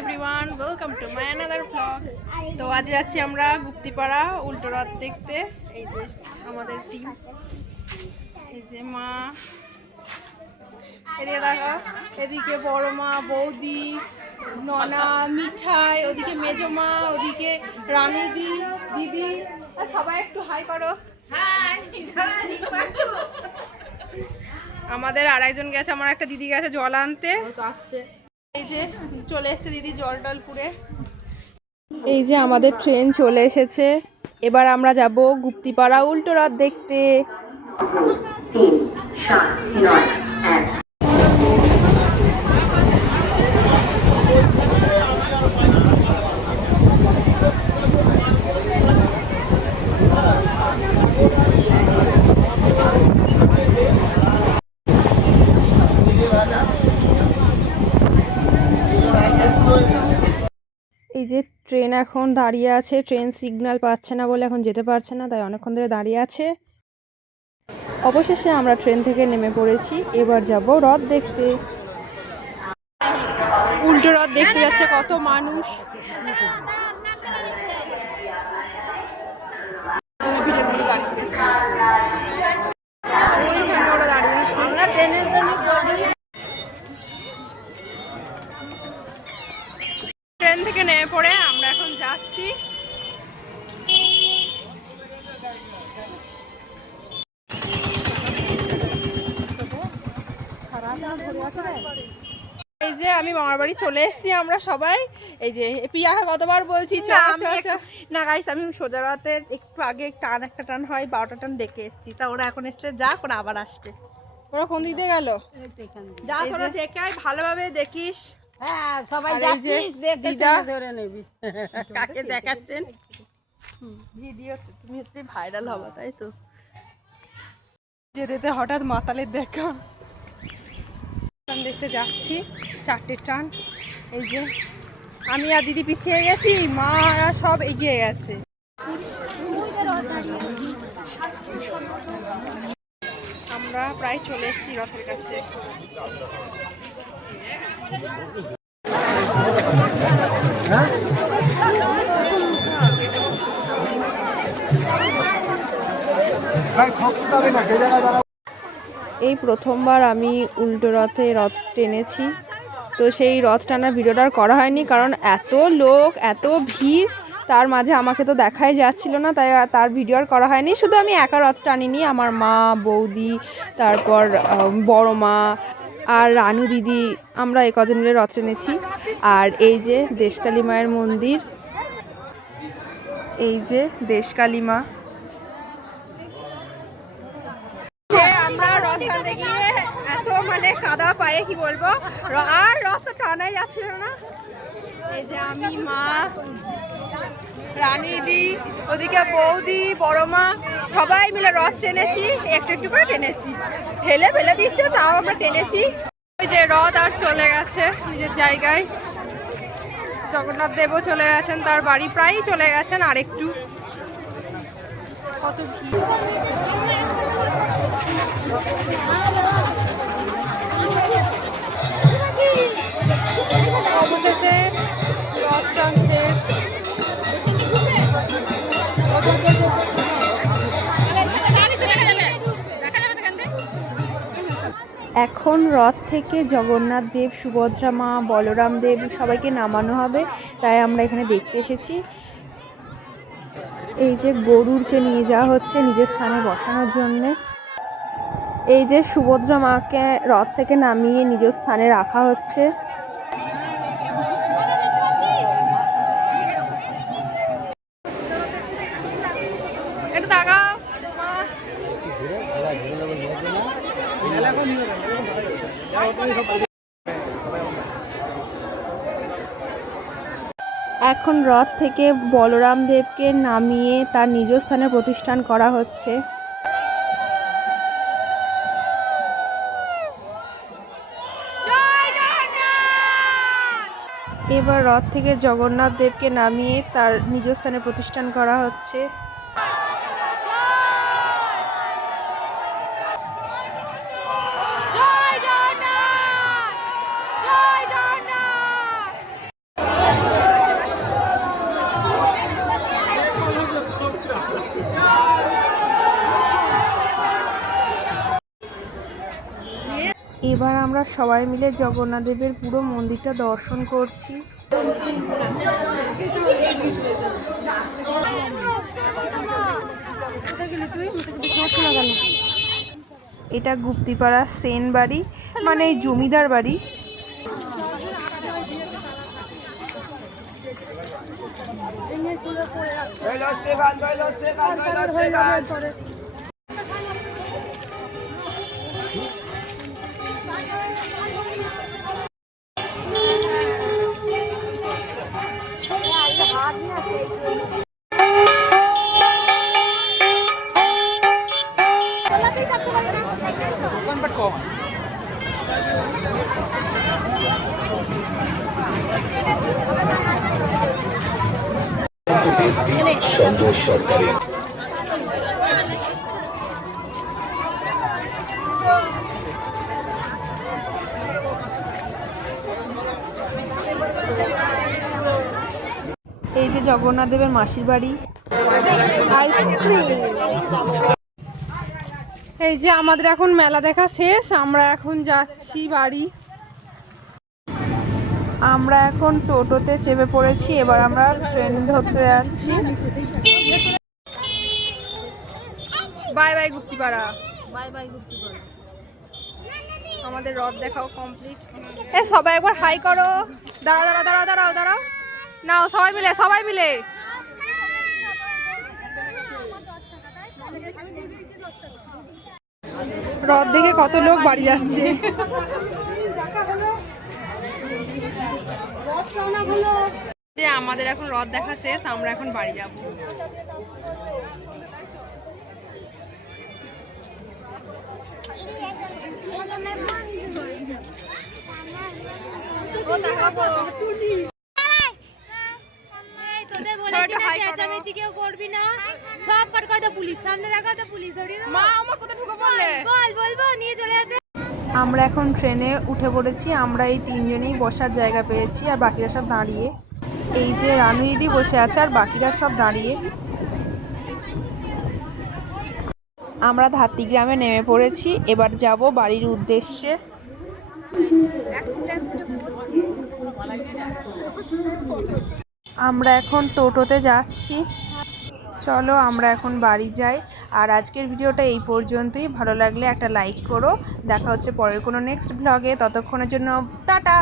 Everyone, welcome to my another blog. তো আজ যাচ্ছি আমরা গুপ্তিপাড়া উল্টো রথ দেখতে। এই যে আমাদের টিম, এই যে মা, এদিকে দেখো, এদিকে বড় মা, বৌদি, ননা, মিঠাই, ওদিকে মেজো মা, ওদিকে রানীদি, দিদি, আর সবাই একটু হাই করো। আমাদের আরেকজন গেছে, আমার একটা দিদি গেছে জল আনতে, আসছে। এই যে চলে এসেছে দিদি জল টল পুরে। এই যে আমাদের ট্রেন চলে এসেছে, এবার আমরা যাব গুপ্তিপাড়া উল্টো রথ দেখতে। এই যে ট্রেন এখন দাঁড়িয়ে আছে, ট্রেন সিগন্যাল পাচ্ছে না বলে এখন যেতে পারছে না, তাই অনেকক্ষণ ধরে দাঁড়িয়ে আছে। অবশেষে আমরা ট্রেন থেকে নেমে পড়েছি, এবার যাব রথ দেখতে। উল্টো রথ দেখতে যাচ্ছে কত মানুষ। ট্রেন থেকে নেমে পড়ে আমরা এখন যাচ্ছি। এই যে আমি মামার বাড়ি চলে এসেছি, আমরা সবাই। এই যে পিয়াকে কতবার বলছি না গাইস, আমি সোজা রাতের একটু আগে একটা টান হয় 12টা টান দেখে এসেছি, তা ওরা এখন এসে যা করে আবার আসবে। ওরা কোন দিকে গেল? যা তোরা দেখে আয়, ভালোভাবে দেখিস। হ্যাঁ, সবাই যাচ্ছিস, দেখে ধরে নিবি। কাকে দেখাচ্ছেন ভিডিও? তুমি হচ্ছে ভাইরাল হবা, তাই তো? যেতে হঠাৎ মাতালের দেখা দেখতে যাচ্ছি, 4টে টান। এই যে আমি আর দিদি পিছিয়ে গেছি, মা সব এগিয়ে গেছে। আমরা প্রায় চলে এসেছি রথের কাছে। এই প্রথমবার আমি উল্টো রথে রথ টেনেছি, তো সেই রথ টানার ভিডিওটা আর করা হয়নি, কারণ এত লোক, এত ভিড়, তার মাঝে আমাকে তো দেখাই যাচ্ছিল না, তাই তার ভিডিও আর করা হয়নি। শুধু আমি একা রথ টানিনি, আমার মা, বৌদি, তারপর বড় মা আর রানু দিদি, আমরা এই কজন মিলে রথ টেনেছি। আর এই যে দেশকালী মায়ের মন্দির, এই যে দেশকালী মা। আমরা রথ টানতে গিয়ে এত কাদা পায়ে কি বলবো, আর রথ তো টানাই যাচ্ছিল না। এই যে আমি, মা, রানীদি, ওদিকে বৌদি, বড় মা, সবাই মিলে রথ টেনেছি, একটু একটু করে টেনেছি। ঠেলে ফেলে দিচ্ছে, তাও আমরা টেনেছি। ওই যে রথ আর চলে গেছে নিজের জায়গায়। জগন্নাথ দেবও চলে গেছেন তার বাড়ি, প্রায়ই চলে গেছেন, আর একটু। কত ভিড়! অবশেষে রথ টানছে। এখন রথ থেকে জগন্নাথ দেব, সুভদ্রা মা, বলরাম দেব সবাইকে নামানো হবে, তাই আমরা এখানে দেখতে এসেছি। এই যে গরুরকে নিয়ে যাওয়া হচ্ছে নিজের স্থানে বসানোর জন্যে। এই যে সুভদ্রা মাকে রথ থেকে নামিয়ে নিজ স্থানে রাখা হচ্ছে। একটু তাকাও। এখন রথ থেকে বলরাম দেবকে নামিয়ে তার নিজ স্থানে প্রতিষ্ঠান করা হচ্ছে। এবার রথ থেকে জগন্নাথ দেবকে নামিয়ে তার নিজ স্থানে প্রতিষ্ঠান করা হচ্ছে। এবার আমরা সবাই মিলে জগন্নাথ দেবের পুরো মন্দিরটা দর্শন করছি। এটা গুপ্তিপাড়া সেন বাড়ি, মানে এই জমিদার বাড়ি। সন্তোষ সরকারের এই যে জগন্নাথ দেবের মাসির বাড়ি। আইসক্রিম। এই যে আমাদের এখন মেলা দেখা শেষ, আমরা এখন যাচ্ছি বাড়ি। আমরা এখন টোটোতে চেপে পড়েছি, এবার আমরা ট্রেন ধরতে যাচ্ছি। Bye bye Guptipara. Bye bye Guptipara. আমাদের রথ দেখাও কমপ্লিট। এ সবাই একবার হাই করো। দাঁড়াও দাঁড়াও দাঁড়াও দাঁড়াও দাঁড়াও, নাও সবাই মিলে সবাই মিলে। রথ দেখে কত লোক বাড়ি যাচ্ছে। আমাদের এখন রথ দেখা শেষ, আমরা এখন বাড়ি যাব। কেউ করবি না, সব পুলিশ সামনে দেখা তো পুলিশ ধরিয়ে মা আমার কোথায় ঢুকে পড়লে? বলবো নিয়ে চলে যেতে। আমরা এখন ট্রেনে উঠে পড়েছি। আমরা এই তিনজনেই বসার জায়গা পেয়েছি, আর বাকিরা সব দাঁড়িয়ে। এই যে রানু দিদি বসে আছে, আর বাকিরা সব দাঁড়িয়ে। আমরা ধাত্রীগ্রামে নেমে পড়েছি, এবার যাব বাড়ির উদ্দেশ্যে। আমরা এখন টোটোতে যাচ্ছি। চলো আমরা এখন বাড়ি যাই। আর আজকের ভিডিওটা এই পর্যন্তই। ভালো লাগলে একটা লাইক করো। দেখা হচ্ছে পরের কোনো নেক্সট ব্লগে। ততক্ষণের জন্য টাটা।